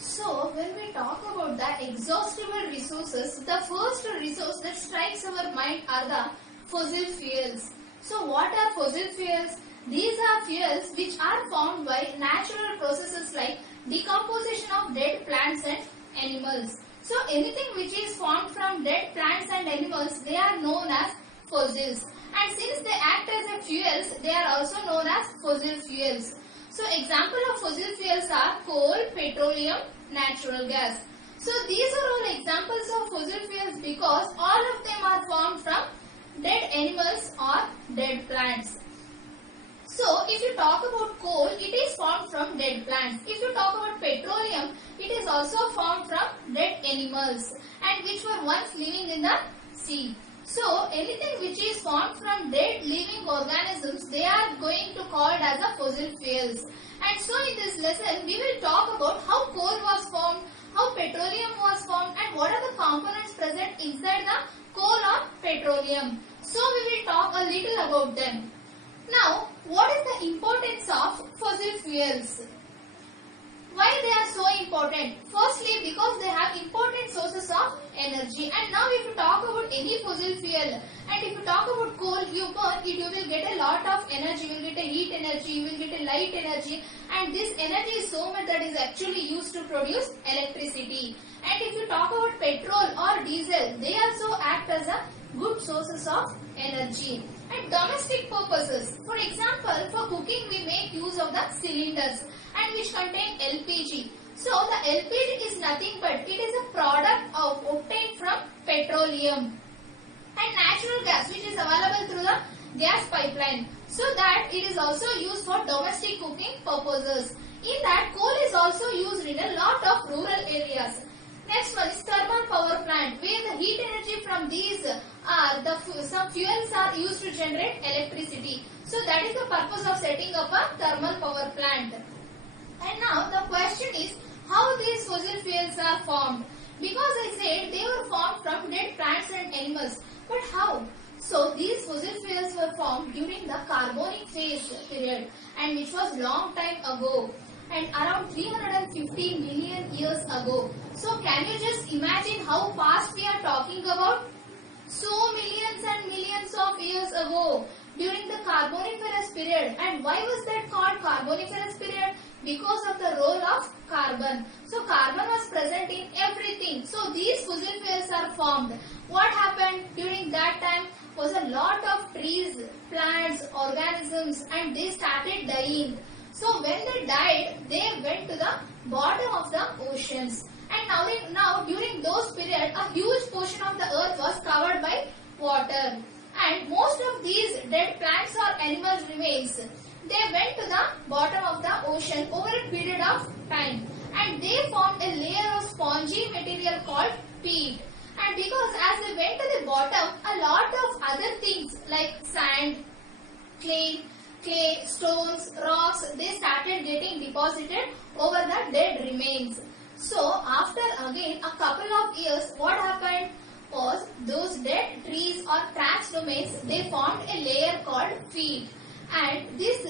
So, when we talk about the exhaustible resources, the first resource that strikes our mind are the fossil fuels. So, what are fossil fuels? These are fuels which are formed by natural processes like decomposition of dead plants and animals. So, anything which is formed from dead plants and animals, they are known as fossils. And since they act as a fuels, they are also known as fossil fuels. So, example of fossil fuels are coal, petroleum, natural gas. So, these are all examples of fossil fuels because all of them are formed from dead animals or dead plants. So, if you talk about coal, it is formed from dead plants. If you talk about petroleum, it is also formed from dead animals and which were once living in the sea. So, anything which is formed from dead living organisms, they are going to called as a fossil fuels. And so, in this lesson, we will talk about how coal was formed, how petroleum was formed and what are the components present inside the coal or petroleum. So, we will talk a little about them. Now, what is the importance of fossil fuels? Why they are so important? Firstly, because they have important sources of energy. And now if you talk about any fossil fuel and if you talk about coal, you burn it, you will get a lot of energy. You will get a heat energy, you will get a light energy, and this energy is so much that is actually used to produce electricity. And if you talk about petrol or diesel, they also act as a good sources of energy. And domestic purposes, for example, for cooking we make use of the cylinders and which contain LPG. So the LPG is nothing but it is a product obtained from petroleum. And natural gas which is available through the gas pipeline. So that it is also used for domestic cooking purposes. In that, coal is also used in a lot of rural areas. Next one is thermal power plant, where the heat energy from these some fuels are used to generate electricity. So that is the purpose of setting up a thermal power plant. And now the question is how these fossil fuels are formed. Because I said they were formed from dead plants and animals. But how? So these fossil fuels were formed during the carbonic phase period and which was long time ago and around 350 million years ago. So can you just imagine how fast we are talking about? So millions and millions of years ago during the Carboniferous period. And why was that called Carboniferous period? Because of the role of carbon. So carbon was present in everything. So these fossil fuels are formed. What happened during that time was a lot of trees, plants, organisms and they started dying. So when they died, they went to the bottom of the oceans. And now during those periods, a huge portion of the earth was covered by water. And most of these dead plants or animals remains, they went to the bottom of the ocean over a period of time. And they formed a layer of spongy material called peat. And because as they went to the bottom, a lot of other things like sand, clay, stones, rocks, they started getting deposited over the dead remains. So after again a couple of years, what happened was those dead trees or trash domains, they formed a layer called peat. And this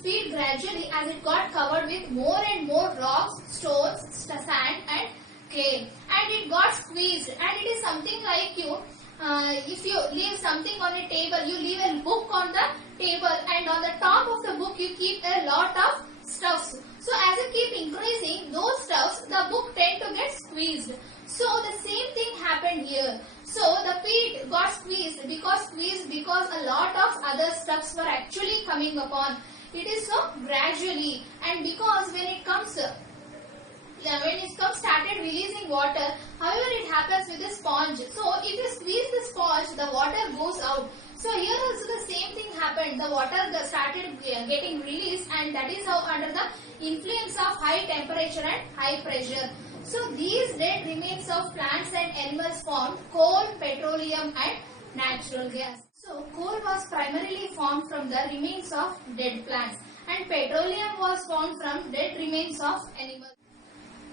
peat gradually as it got covered with more and more rocks, stones, sand and clay. And it got squeezed and it is something like if you leave something on a table, you leave a book on the table and on the top of the book you keep a lot of stuffs. So as you keep increasing those stuffs, the book tend to get squeezed. So the same thing happened here. So the peat got squeezed because a lot of other stuffs were actually coming upon. It is so gradually, and because when it started releasing water, however it happens with the sponge. So if you squeeze the sponge, the water goes out. So here also the same thing happened. The water started getting released and that is how under the influence of high temperature and high pressure. So these dead remains of plants and animals formed coal, petroleum and natural gas. So coal was primarily formed from the remains of dead plants and petroleum was formed from dead remains of animals.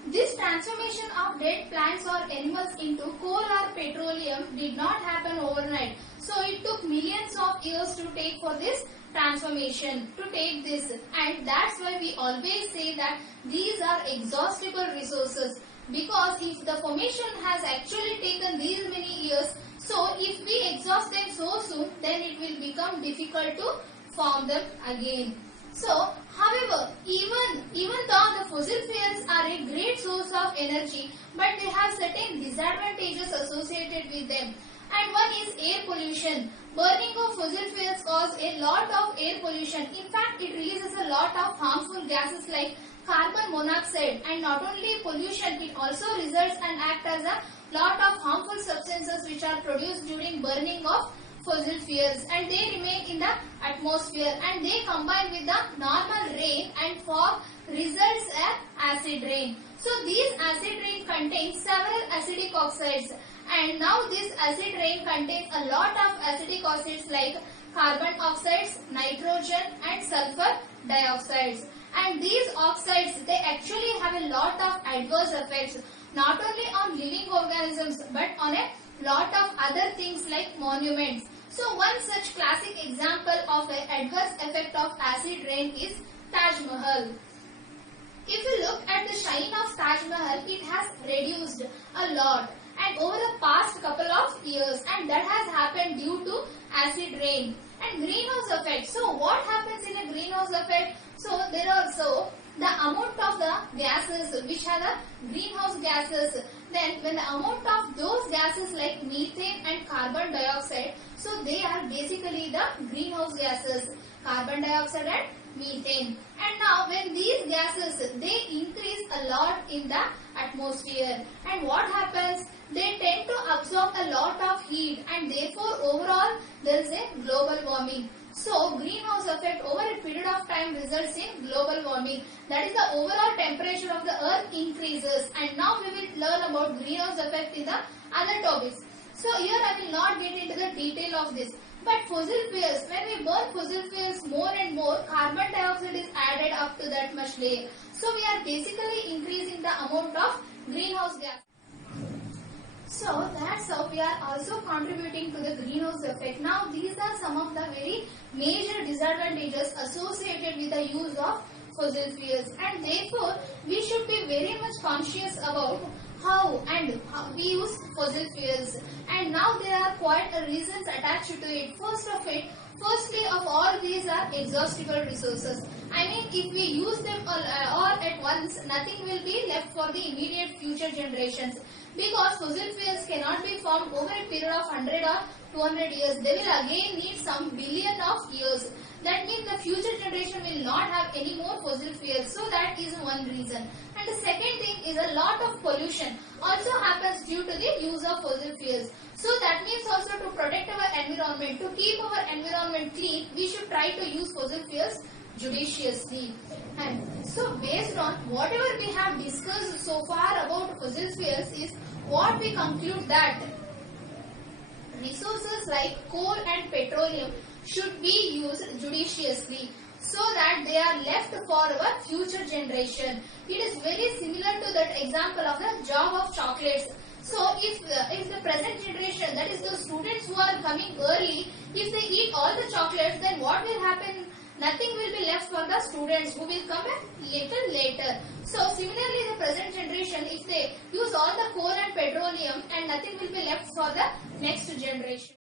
This transformation of dead plants or animals into coal or petroleum did not happen overnight. So it took millions of years to take for this transformation, to take this, and that's why we always say that these are exhaustible resources, because if the formation has actually taken these many years, so if we exhaust them so soon, then it will become difficult to form them again. So, however, even though the fossil fuels are a great source of energy, but they have certain disadvantages associated with them. And one is air pollution. Burning of fossil fuels causes a lot of air pollution. In fact, it releases a lot of harmful gases like carbon monoxide, and not only pollution, it also results and acts as a lot of harmful substances which are produced during burning of fossil fuels, and they remain in the atmosphere and they combine with the normal rain and form results as acid rain. So these acid rain contains several acidic oxides, and now this acid rain contains a lot of acidic oxides like carbon oxides, nitrogen and sulfur dioxides. And these oxides, they actually have a lot of adverse effects, not only on living organisms but on a lot of other things like monuments. So one such classic example of an adverse effect of acid rain is Taj Mahal. If you look at the shine of Taj Mahal, it has reduced a lot, and over the past couple of years, and that has happened due to acid rain. And greenhouse effect. So what happens in a greenhouse effect? So there are the amount of the gases which are the greenhouse gases, then when the amount of those gases like methane and carbon dioxide, so they are basically the greenhouse gases, carbon dioxide and methane. And now when these gases, they increase a lot in the atmosphere, and what happens? They tend to absorb a lot of heat, and therefore overall there is a global warming. So greenhouse effect over a period of time results in global warming. That is, the overall temperature of the earth increases. And now we will learn about greenhouse effect in the other topics. So here I will not get into the detail of this. But fossil fuels, when we burn fossil fuels more and more, carbon dioxide is added up to that much layer. So we are basically increasing the amount of greenhouse gas. So that's how we are also contributing to the greenhouse effect. Now these are some of the very major disadvantages associated with the use of fossil fuels, and therefore we should be very much conscious about how we use fossil fuels. And now there are quite a reasons attached to it. Firstly of all, these are exhaustible resources. I mean, if we use them all at once, nothing will be left for the immediate future generations, because fossil fuels cannot be formed over a period of 100 or 200 years. They will again need some billion of years. That means the future generation will not have any more fossil fuels. So that is one reason. And the second thing is a lot of pollution also happens due to the use of fossil fuels. So that means also to protect our environment, to keep our environment clean, we should try to use fossil fuels judiciously. And so based on whatever we have discussed so far about fossil fuels, is what we conclude that resources like coal and petroleum should be used judiciously, so that they are left for our future generation. It is very similar to that example of the job of chocolates. So if the present generation, that is the students who are coming early, if they eat all the chocolates, then what will happen? Nothing will be left for the students who will come a little later. So similarly, the present generation, if they use all the coal and petroleum, and nothing will be left for the next generation.